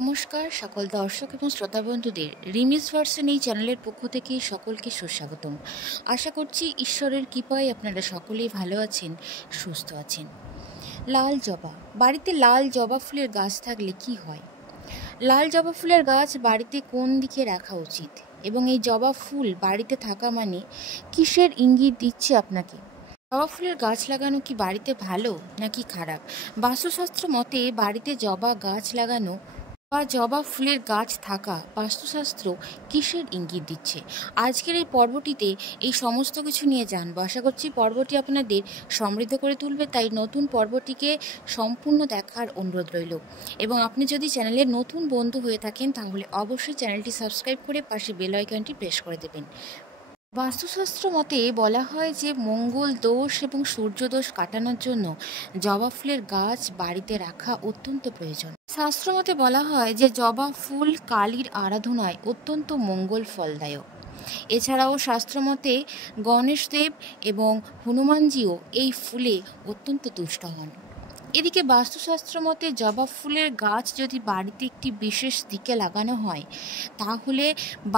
নমস্কার সকল দর্শক এবং শ্রোতা বন্ধুদের রিমিস ভার্সন এই চ্যানেলের পক্ষ থেকে সকলকে সুস্বাগতম। আশা করছি ঈশ্বরের কৃপায় আপনারা সকলেই ভালো আছেন, সুস্থ আছেন। লাল জবা, বাড়িতে লাল জবা ফুলের গাছ থাকলে কি হয়? লাল জবা ফুলের গাছ বাড়িতে কোন দিকে রাখা উচিত এবং এই জবা ফুল বাড়িতে থাকা মানে কিসের ইঙ্গিত দিচ্ছে আপনাকে? জবা ফুলের গাছ লাগানো কি বাড়িতে ভালো নাকি খারাপ? বাস্তুশাস্ত্র মতে বাড়িতে জবা গাছ লাগানো বা জবা ফুলের গাছ থাকা বাস্তুশাস্ত্র কিসের ইঙ্গিত দিচ্ছে? আজকের এই পর্বটিতে এই সমস্ত কিছু নিয়ে জানবো। আশা করছি পর্বটি আপনাদের সমৃদ্ধ করে তুলবে, তাই নতুন পর্বটিকে সম্পূর্ণ দেখার অনুরোধ রইল। এবং আপনি যদি চ্যানেলের নতুন বন্ধু হয়ে থাকেন তাহলে অবশ্যই চ্যানেলটি সাবস্ক্রাইব করে পাশে বেল আইকনটি প্রেস করে দেবেন। বাস্তুশাস্ত্র মতে বলা হয় যে মঙ্গল দোষ এবং সূর্য দোষ কাটানোর জন্য জবা ফুলের গাছ বাড়িতে রাখা অত্যন্ত প্রয়োজন। শাস্ত্র মতে বলা হয় যে জবা ফুল কালীর আরাধনায় অত্যন্ত মঙ্গল ফলদায়ক। এছাড়াও শাস্ত্রমতে গণেশদেব এবং হনুমানজিও এই ফুলে অত্যন্ত তুষ্ট হন। এদিকে বাস্তুশাস্ত্র মতে জবা ফুলের গাছ যদি বাড়িতে একটি বিশেষ দিকে লাগানো হয় তাহলে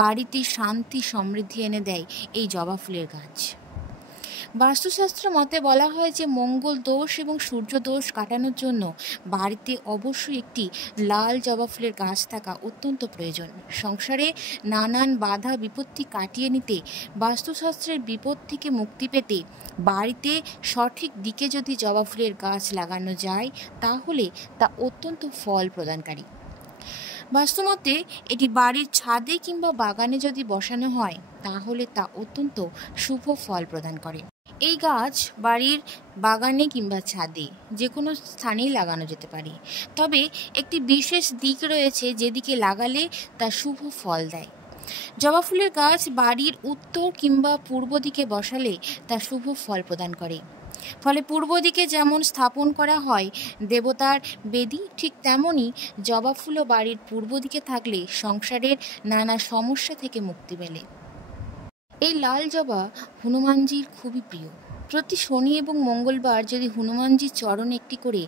বাড়িতে শান্তি সমৃদ্ধি এনে দেয় এই জবা ফুলের গাছ। বাস্তুশাস্ত্র মতে বলা হয় যে মঙ্গল দোষ এবং সূর্য দোষ কাটানোর জন্য বাড়িতে অবশ্যই একটি লাল জবা ফুলের গাছ থাকা অত্যন্ত প্রয়োজন। সংসারে নানান বাধা বিপত্তি কাটিয়ে নিতে, বাস্তুশাস্ত্রের বিপদ থেকে মুক্তি পেতে বাড়িতে সঠিক দিকে যদি জবা ফুলের গাছ লাগানো যায় তাহলে তা অত্যন্ত ফল প্রদানকারী। বাস্তুমতে এটি বাড়ির ছাদে কিংবা বাগানে যদি বসানো হয় তাহলে তা অত্যন্ত শুভ ফল প্রদান করে। এই গাছ বাড়ির বাগানে কিংবা ছাদে যে কোনো স্থানেই লাগানো যেতে পারে, তবে একটি বিশেষ দিক রয়েছে যেদিকে লাগালে তা শুভ ফল দেয়। জবা ফুলের গাছ বাড়ির উত্তর কিংবা পূর্ব দিকে বসালে তা শুভ ফল প্রদান করে। ফলে পূর্ব দিকে যেমন স্থাপন করা হয় দেবতার বেদি, ঠিক তেমনই জবা ফুলও বাড়ির পূর্ব দিকে থাকলে সংসারের নানা সমস্যা থেকে মুক্তি মেলে। এই লাল জবা হনুমানজির খুবই প্রিয়। প্রতি শনি এবং মঙ্গলবার যদি হনুমানজির চরণে একটি করে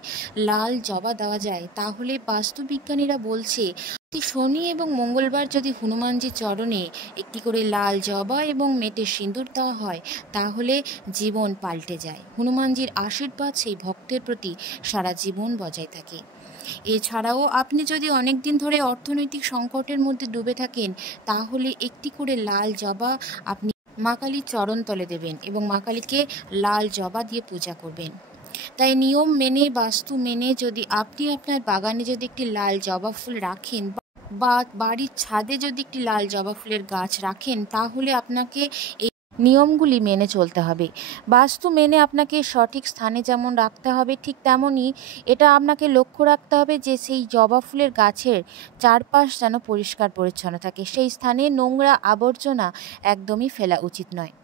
লাল জবা দেওয়া যায় তাহলে বাস্তুবিজ্ঞানীরা বলছে প্রতি শনি এবং মঙ্গলবার যদি হনুমানজির চরণে একটি করে লাল জবা এবং মেটে সিঁদুর দেওয়া হয় তাহলে জীবন পাল্টে যায়। হনুমানজির আশীর্বাদ সেই ভক্তের প্রতি সারা জীবন বজায় থাকে। এছাড়াও আপনি যদি অনেক দিন ধরে অর্থনৈতিক সংকটের মধ্যে ডুবে থাকেন তাহলে একটি করে লাল জবা আপনি মা কালীর চরণ তলে দেবেন এবং মা কালীকে লাল জবা দিয়ে পূজা করবেন। তাই নিয়ম মেনে, বাস্তু মেনে যদি আপনি আপনার বাগানে যদি একটি লাল জবা ফুল রাখেন বা বাড়ির ছাদে যদি একটি লাল জবা ফুলের গাছ রাখেন তাহলে আপনাকে এই নিয়মগুলি মেনে চলতে হবে। বাস্তু মেনে আপনাকে সঠিক স্থানে যেমন রাখতে হবে ঠিক তেমনই এটা আপনাকে লক্ষ্য রাখতে হবে যে সেই জবা ফুলের গাছের চারপাশ যেন পরিষ্কার পরিচ্ছন্ন থাকে, সেই স্থানে নোংরা আবর্জনা একদমই ফেলা উচিত নয়।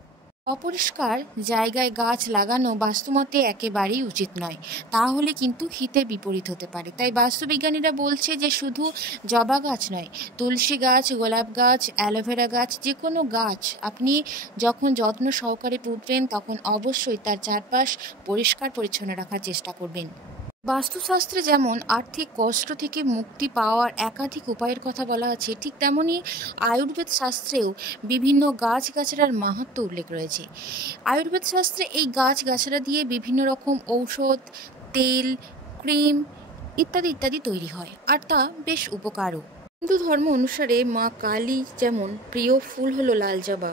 অপরিষ্কার জায়গায় গাছ লাগানো বাস্তুমতে একেবারেই উচিত নয়, তাহলে কিন্তু হিতে বিপরীত হতে পারে। তাই বাস্তুবিজ্ঞানীরা বলছে যে শুধু জবা গাছ নয়, তুলসী গাছ, গোলাপ গাছ, অ্যালোভেরা গাছ, যে কোনো গাছ আপনি যখন যত্ন সহকারে পুঁতবেন তখন অবশ্যই তার চারপাশ পরিষ্কার পরিচ্ছন্ন রাখার চেষ্টা করবেন। বাস্তুশাস্ত্রে যেমন আর্থিক কষ্ট থেকে মুক্তি পাওয়ার একাধিক উপায়ের কথা বলা আছে, ঠিক তেমনই আয়ুর্বেদ শাস্ত্রেও বিভিন্ন গাছগাছড়ার মাহাত্ম্য উল্লেখ রয়েছে। আয়ুর্বেদ শাস্ত্রে এই গাছগাছড়া দিয়ে বিভিন্ন রকম ঔষধ, তেল, ক্রিম ইত্যাদি ইত্যাদি তৈরি হয়, আর তা বেশ উপকারও। হিন্দু ধর্ম অনুসারে মা কালী যেমন প্রিয় ফুল হলো লাল জবা,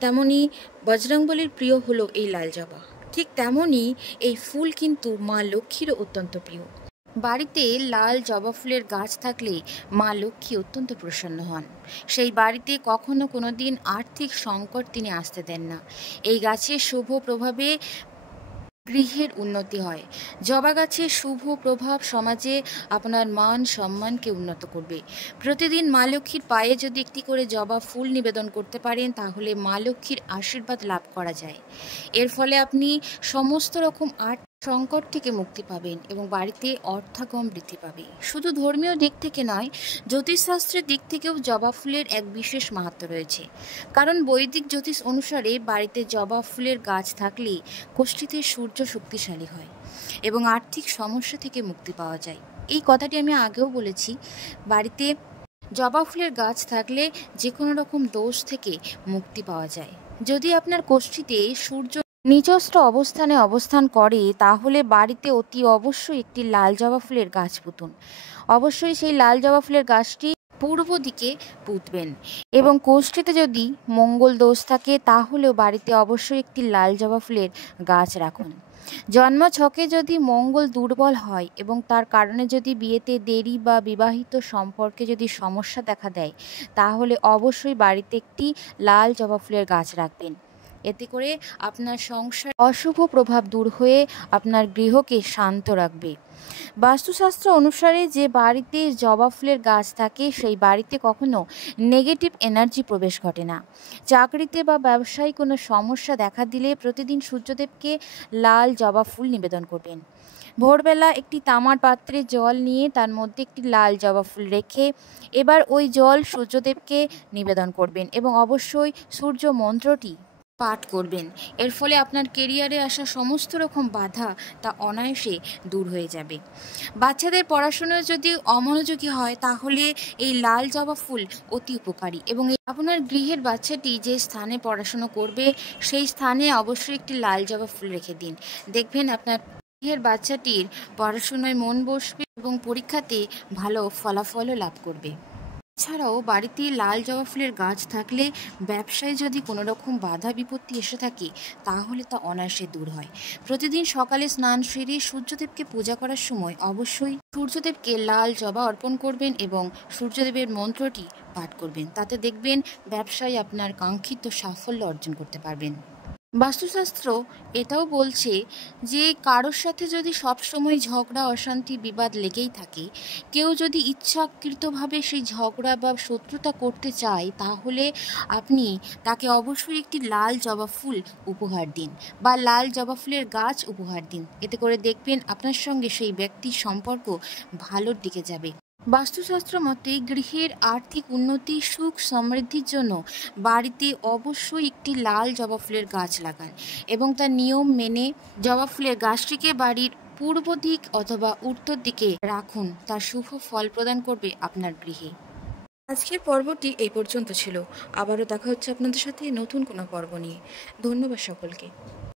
তেমনি বজরংবলীর প্রিয় হলো এই লাল জবা। ঠিক তেমনই এই ফুল কিন্তু মা লক্ষ্মীরও অত্যন্ত প্রিয়। বাড়িতে লাল জবা ফুলের গাছ থাকলে মা লক্ষ্মী অত্যন্ত প্রসন্ন হন। সেই বাড়িতে কখনো কোনো দিন আর্থিক সংকট তিনি আসতে দেন না। এই গাছের শুভ প্রভাবে গৃহের উন্নতি হয়। জবা গাছের শুভ প্রভাব সমাজে আপনার মান সম্মানকে উন্নত করবে। প্রতিদিন মা লক্ষ্মীর পায়ে যদি একটি করে জবা ফুল নিবেদন করতে পারেন তাহলে মা লক্ষ্মীর আশীর্বাদ লাভ করা যায়। এর ফলে আপনি সমস্ত রকম সংকট থেকে মুক্তি পাবেন এবং বাড়িতে অর্থাগম বৃদ্ধি পাবে। শুধু ধর্মীয় দিক থেকে নয়, জ্যোতিষশাস্ত্রের দিক থেকেও জবা ফুলের এক বিশেষ মাহাত্ম্য রয়েছে। কারণ বৈদিক জ্যোতিষ অনুসারে বাড়িতে জবা ফুলের গাছ থাকলে কোষ্ঠীতে সূর্য শক্তিশালী হয় এবং আর্থিক সমস্যা থেকে মুক্তি পাওয়া যায়। এই কথাটি আমি আগেও বলেছি, বাড়িতে জবা ফুলের গাছ থাকলে যে কোনো রকম দোষ থেকে মুক্তি পাওয়া যায়। যদি আপনার কোষ্ঠীতে সূর্য নিচস্থ অবস্থানে অবস্থান করে তাহলে বাড়িতে অতি অবশ্যই একটি লাল জবা ফুলের গাছ পুঁতুন। অবশ্যই সেই লাল জবা ফুলের গাছটি পূর্ব দিকে পুঁতবেন। এবং কোষ্ঠীতে যদি মঙ্গল দোষ থাকে তাহলেও বাড়িতে অবশ্যই একটি লাল জবা ফুলের গাছ রাখুন। জন্মছকে যদি মঙ্গল দুর্বল হয় এবং তার কারণে যদি বিয়েতে দেরি বা বিবাহিত সম্পর্কে যদি সমস্যা দেখা দেয় তাহলে অবশ্যই বাড়িতে একটি লাল জবা ফুলের গাছ রাখবেন। এতে করে আপনার সংসার অশুভ প্রভাব দূর হয়ে আপনার গৃহকে শান্ত রাখবে। বাস্তুশাস্ত্র অনুসারে যে বাড়িতে জবা ফুলের গাছ থাকে সেই বাড়িতে কখনো নেগেটিভ এনার্জি প্রবেশ ঘটে না। চাকরিতে বা ব্যবসায় কোনো সমস্যা দেখা দিলে প্রতিদিন সূর্যদেবকে লাল জবা ফুল নিবেদন করবেন। ভোরবেলা একটি তামার পাত্রে জল নিয়ে তার মধ্যে একটি লাল জবা ফুল রেখে এবার ওই জল সূর্যদেবকে নিবেদন করবেন এবং অবশ্যই সূর্য মন্ত্রটি পাঠ করবেন। এর ফলে আপনার কেরিয়ারে আসা সমস্ত রকম বাধা তা অনায়াসে দূর হয়ে যাবে। বাচ্চাদের পড়াশোনায় যদি অমনোযোগী হয় তাহলে এই লাল জবা ফুল অতি উপকারী এবং আপনার গৃহের বাচ্চাটি যে স্থানে পড়াশোনা করবে সেই স্থানে অবশ্যই একটি লাল জবা ফুল রেখে দিন। দেখবেন আপনার গৃহের বাচ্চাটির পড়াশোনায় মন বসবে এবং পরীক্ষাতে ভালো ফলাফলও লাভ করবে। এছাড়াও বাড়িতে লাল জবা ফুলের গাছ থাকলে ব্যবসায় যদি কোনো রকম বাধা বিপত্তি এসে থাকে তাহলে তা অনায়াসে দূর হয়। প্রতিদিন সকালে স্নান সেরে সূর্যদেবকে পূজা করার সময় অবশ্যই সূর্যদেবকে লাল জবা অর্পণ করবেন এবং সূর্যদেবের মন্ত্রটি পাঠ করবেন। তাতে দেখবেন ব্যবসায় আপনার কাঙ্ক্ষিত সাফল্য অর্জন করতে পারবেন। বাস্তুশাস্ত্র এটাও বলছে যে কারোর সাথে যদি সবসময় ঝগড়া অশান্তি বিবাদ লেগেই থাকে, কেউ যদি ইচ্ছাকৃতভাবে সেই ঝগড়া বা শত্রুতা করতে চায় তাহলে আপনি তাকে অবশ্যই একটি লাল জবা ফুল উপহার দিন বা লাল জবা ফুলের গাছ উপহার দিন। এতে করে দেখবেন আপনার সঙ্গে সেই ব্যক্তির সম্পর্ক ভালোর দিকে যাবে। বাস্তুশাস্ত্র মতে গৃহের আর্থিক উন্নতি সুখ সমৃদ্ধির জন্য বাড়িতে অবশ্যই একটি লাল জবা ফুলের গাছ লাগান এবং তার নিয়ম মেনে জবা ফুলের গাছটিকে বাড়ির পূর্ব দিক অথবা উত্তর দিকে রাখুন। তার শুভ ফল প্রদান করবে আপনার গৃহে। আজকের পর্বটি এই পর্যন্ত ছিল। আবারও দেখা হচ্ছে আপনাদের সাথে নতুন কোনো পর্ব নিয়ে। ধন্যবাদ সকলকে।